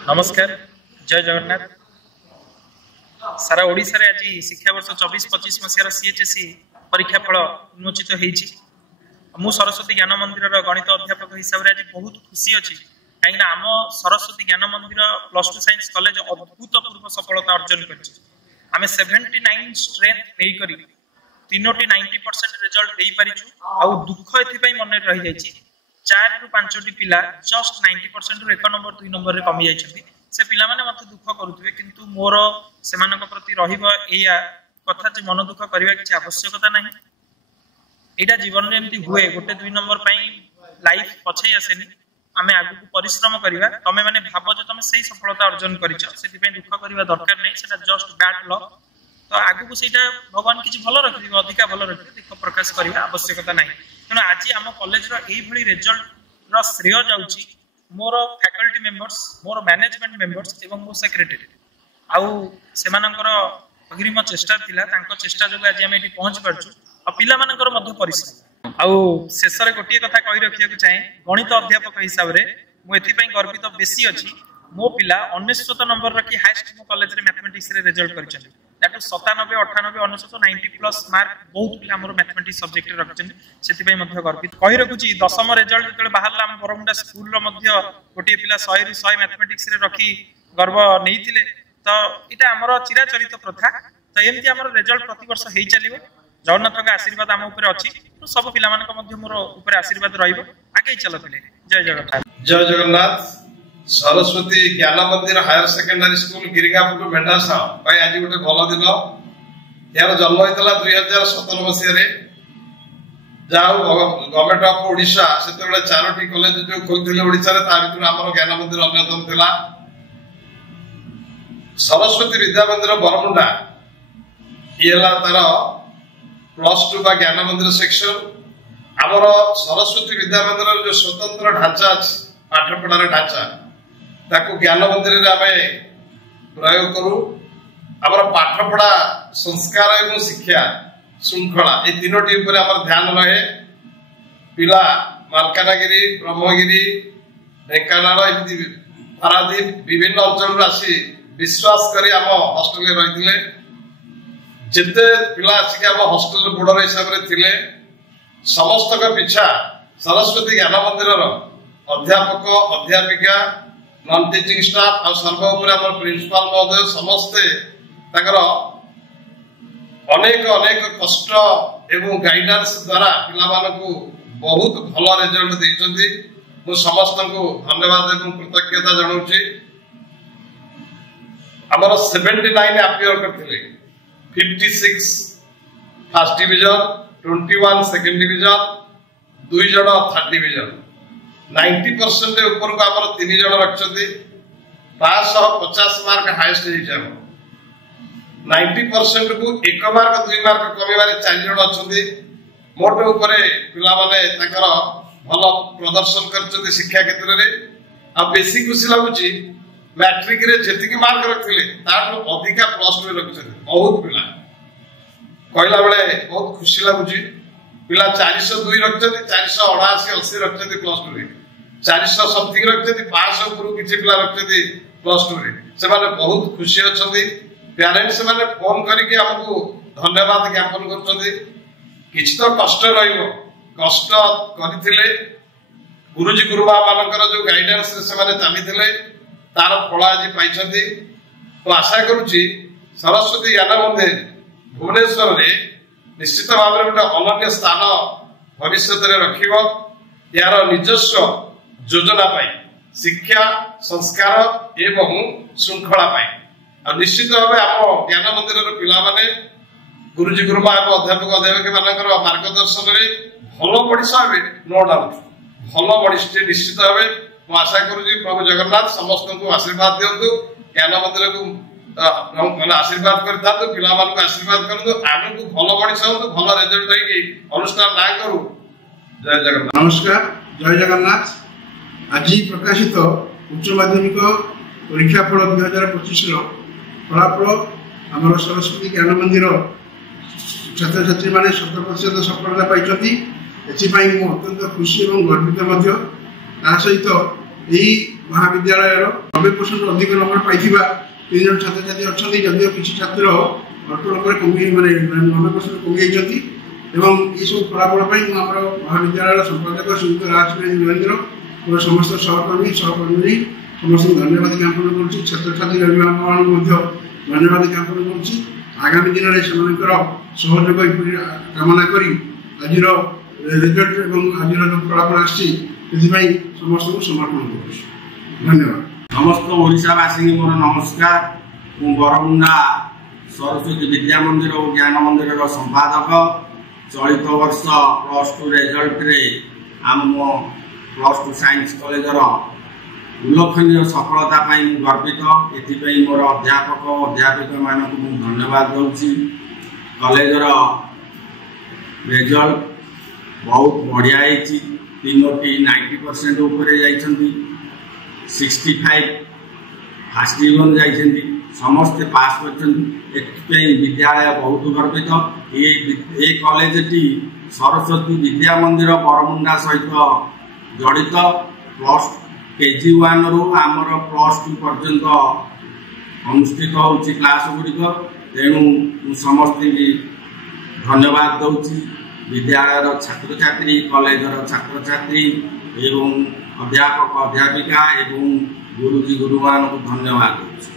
नमस्कार, जय जगन्नाथ। सारा ओडिशा रे आज शिक्षा वर्ष 24-25 मसीहार सीएचएसई परीक्षा फल उन्मोचित होईछि। मु सरस्वती ज्ञान मंदिर गणित अध्यापक हिसाब से आज बहुत खुशी अच्छी कहीं आम सरस्वती ज्ञान मंदिर +2 साइंस कॉलेज अभूतपूर्व सफलता अर्जन करें। 79 स्ट्रेंथ नहीं तीनोटी 90% रिजल्ट दे पारिछु। आउ दुख एथि मन रही जाइछि 4 रु 5टी पिला जस्ट 90% रु 1 नंबर 2 नंबर रे कमी जाइछथि। से पिला माने मते दुख करूथबे किंतु मोर सेमानक प्रति रहिबो एया कथा जे मन दुख करबा किछि आवश्यकता नाही। एटा जीवन रे एमति हुए गोटे 2 नंबर पई लाइफ पछै आसेनी। आमे आगु को परिश्रम करिवा। तमे माने भाबो जे तमे सही सफलता अर्जन करिछो सेति पई दुख करबा दरकार नै। सेटा जस्ट बैड लक। तो आगु को सेटा भगवान किछि भलो रखिबो अधिका भलो रखिबो दुख प्रकाश करबा आवश्यकता नाही। तेणु आज आम कॉलेज रो रिजल्ट रो श्रेय जाउची मोर फैकल्टी मेंबर्स, मोर मैनेजमेंट मेंबर्स एवं मो सेक्रेटरी आउ सेमानकर अग्रिम चेष्टा थिला। तांको चेष्टा जो आज आम एठी पहुंच पारछु आ पिला मानकर मध्य परिश्रम। आउ शेष रे गोटिए कथा कहि रखिया को चाहे गणित अध्यापक हिसाब रे मु एथि पई गर्वित बेसी अछि। मो पिला 99 नंबर रखी हाईएस्ट मो कॉलेज रे मैथमेटिक्स रे रिजल्ट करिछन। दैट 97 98 99 90 प्लस मार्क बहुत पिला हमर मैथमेटिक्स सब्जेक्ट रे रखछन। सेति पई मध्य गर्वित कहि रखुची। 10th रिजल्ट जेतले बाहरला हम बरमुंडा स्कूल रो मध्य गोटिए पिला 100 रु 100 मैथमेटिक्स रे रखी गर्व नेइथिले। तो इटा हमर चिराचरित प्रथा। तो एमती हमर रिजल्ट प्रति वर्ष हेइ चलिबो। जगन्नाथ का आशीर्वाद आम ऊपर अछि। तो सब पिला मानक मध्य मोर ऊपर आशीर्वाद रहिबो। आगे चलो पिले। जय जगन्नाथ। जय जगन्नाथ। सरस्वती ज्ञान मंदिर हायर सेकेंडरी स्कूल गिरिगापुर मेढासा भाई आज गोटे भल दिन। यार जन्म होता 2017 मसीह गवर्नमेंट ऑफ ओडिशा से 4टी कॉलेज जो खोलते ओडिशा रे ता भीतर हमर ज्ञान मंदिर अन्यतम थिला। सरस्वती विद्या मंदिर बरमुंडा येला तार +2 बा ज्ञान मंदिर सेक्शन। हमर सरस्वती विद्या मंदिर जो स्वतंत्र ढांचा अछि पाठ पढ़ार ढांचा ताकू ज्ञान मंदिर रे आमे प्रयोग करू। हमर पाठ पढ़ा संस्कार एवं शिक्षा श्रृंखला ए तीनोटी ऊपर हमर ध्यान रहे। पिला मालकानगिरी, ब्रह्मगिरी, ढेंकानाल एमती पारादीप विभिन्न अंचल आसी विश्वास करी आम हॉस्टल रही। जिते पिला आसिक आम हॉस्टल बोर्डर हिसाब से थिले समस्त पिछा सरस्वती ज्ञान मंदिर अध्यापक अध्यापिका नॉन टीचिंग स्टाफ और सर्वोपरि आम प्रिंसिपाल महोदय समस्ते अनेक अनेक कष्ट एवं गाइडेंस द्वारा पिला मानकु बहुत भल रिजल्ट देइछन्ती। मु समस्त को धन्यवाद एवं कृतज्ञता जनाउछि। हमर 79 अपियर करथिले, 56 फर्स्ट डिवीजन, 21 सेकंड डिवीजन, 2 जण थर्ड डिवीजन। 90% ऊपर को हमर 3 जण रखछन्ती। 550 मार्क हाईएस्ट एग्जाम। 90% को 1 मार्क 2 मार्क कमीबारे 4 जण अछन्ती। मोटे ऊपर पिला माने ताकर भल प्रदर्शन करछन्ती शिक्षा क्षेत्र रे। आ बेसी खुशी लागुची मैट्रिक रे जेतिक मार्क रखथिले ताठो अधिका +2 रखछन्ती बहुत पिला। कहला बेले बहुत खुशी लागुची। पिला 402 रखछन्ती, 478 80 रखछन्ती +2 रे। 400 समथिंग रखछन्ती, 500 ऊपर किछि पिला रखछन्ती +2 रे। से माने बहुत खुशी अछन्ती। पेरेंट्स माने फोन करके हमकु धन्यवाद ज्ञापन करछन्ती। किछि तो कष्ट रहिबो, कष्ट करिथिले गुरुजी गुरुबा मानकर जो गाइडेंस से माने चालिथिले तार फल आज पाइछन्ती। तो आशा करूची सरस्वती ज्ञान मंदिर भुवनेश्वर रे निश्चित भाव में गोटे अनन्य स्थान भविष्य में रखिबो। यार निजस्व योजना पाई शिक्षा संस्कार एवं श्रृंखला पाई आ निश्चित भाव आम ज्ञान मंदिर पिला माने गुरुजी गुरुमा एवं अध्यापक अध्यापिका मानकर मार्गदर्शन रे भल मनीष हे नो डाउट भल मनीष निश्चित भाव मु आशा करूची प्रभु जगन्नाथ समस्त को आशीर्वाद दियंतु। ज्ञान मंदिर को आशीर्वाद करथांतु, पिला मान को आशीर्वाद करंतु, आगु को भल मनीष होंतु, भल रिजल्ट होई अनुष्ठान ना करू। जय जगन्नाथ। नमस्कार, जय जगन्नाथ। आज प्रकाशित उच्च माध्यमिक परीक्षा फल 2025 फलाफल आम सरस्वती ज्ञान मंदिर छात्र छात्री मैंने 100% सफलता पाई। एथपाई अत्यंत खुशी और गर्वित सहित ଏହି ମହାବିଦ୍ୟାଳୟର 90% ଅଧିକ ନମ୍ବର ପାଇଥିବା 3 ଜଣ ଛାତ୍ରଛାତ୍ରୀ ଅଛନ୍ତି। ଯଦିଓ କିଛି ଛାତ୍ର ଅଳ୍ପ ନମ୍ବର କମି 90% କମି ଯାଇଛନ୍ତି ଏବଂ ଏସବୁ ଫଳାଫଳ ପାଇଁ ମୁଁ ଆମର ମହାବିଦ୍ୟାଳୟର ସମ୍ପାଦକ ଶ୍ରୀଯୁକ୍ତ ରାଜବିହାରୀ ମହେନ୍ଦ୍ର ମୋର ସମସ୍ତ ସହକର୍ମୀ ସମସ୍ତଙ୍କୁ ଧନ୍ୟବାଦ ଜ୍ଞାପନ କରୁଛି। ଛାତ୍ରଛାତ୍ରୀ ଅଭିଭାବକମାନଙ୍କୁ ମଧ୍ୟ ଧନ୍ୟବାଦ ଜ୍ଞାପନ କରୁଛି। ଆଗାମୀ ଦିନରେ ସେମାନଙ୍କର ସହଯୋଗ ଏପରି କାମନା କରି ଆଜିର ରେଜଲ୍ଟ ଏବଂ ଆଜିର ଯେଉଁ ଫଳାଫଳ ଆସିଛି ସେଥିପାଇଁ ସମସ୍ତଙ୍କୁ ସମର୍ପଣ କରୁଛି। ଧନ୍ୟବାଦ। ସମସ୍ତ ଓଡ଼ିଶାବାସୀ ମୋର ନମସ୍କାର। ମୁଁ ବରମୁଣ୍ଡା ସରସ୍ୱତୀ ବିଦ୍ୟା ମନ୍ଦିର ଓ ଜ୍ଞାନ ମନ୍ଦିରର ସମ୍ପାଦକ। ଚଳିତ ବର୍ଷ +2 ରେଜଲ୍ଟରେ ଆମ +2 ସାଇନ୍ସ କଲେଜର ଉଲ୍ଲେଖନୀୟ ସଫଳତା ପାଇଁ ମୁଁ ଗର୍ବିତ। ଏଥିପାଇଁ ମୋର ଅଧ୍ୟାପକ ଓ ଅଧ୍ୟାପିକାମାନଙ୍କୁ ମୁଁ ଧନ୍ୟବାଦ ଦେଉଛି। କଲେଜର ରେଜଲ୍ଟ ବହୁତ ବଢ଼ିଆ ହେଇଛି। 3ଟି 90% ଉପରେ ଯାଇଛନ୍ତି, 65 ଫାର୍ଷ୍ଟ ଡିଭିଜନ ଯାଇଛନ୍ତି, ସମସ୍ତେ ପାସ୍ କରିଛନ୍ତି। ଏଥିପାଇଁ ବିଦ୍ୟାଳୟ ବହୁତ ଗର୍ବିତ। ଏ କଲେଜଟି ସରସ୍ୱତୀ ବିଦ୍ୟା ମନ୍ଦିର ବରମୁଣ୍ଡା ସହିତ ଜଡ଼ିତ। KG1ରୁ ଆମର +2 ପର୍ଯ୍ୟନ୍ତ ଅନୁଷ୍ଠିତ ହେଉଛି କ୍ଲାସ୍ ଗୁଡ଼ିକ। ତେଣୁ ମୁଁ ସମସ୍ତଙ୍କୁ ଧନ୍ୟବାଦ ଦେଉଛି। ବିଦ୍ୟାଳୟର ଛାତ୍ରଛାତ୍ରୀ, କଲେଜର ଛାତ୍ରଛାତ୍ରୀ ଏବଂ ଅଧ୍ୟାପକ ଅଧ୍ୟାପିକା ଏବଂ ଗୁରୁଜୀ ଗୁରୁମାନଙ୍କୁ ଧନ୍ୟବାଦ ଦେଉଛି।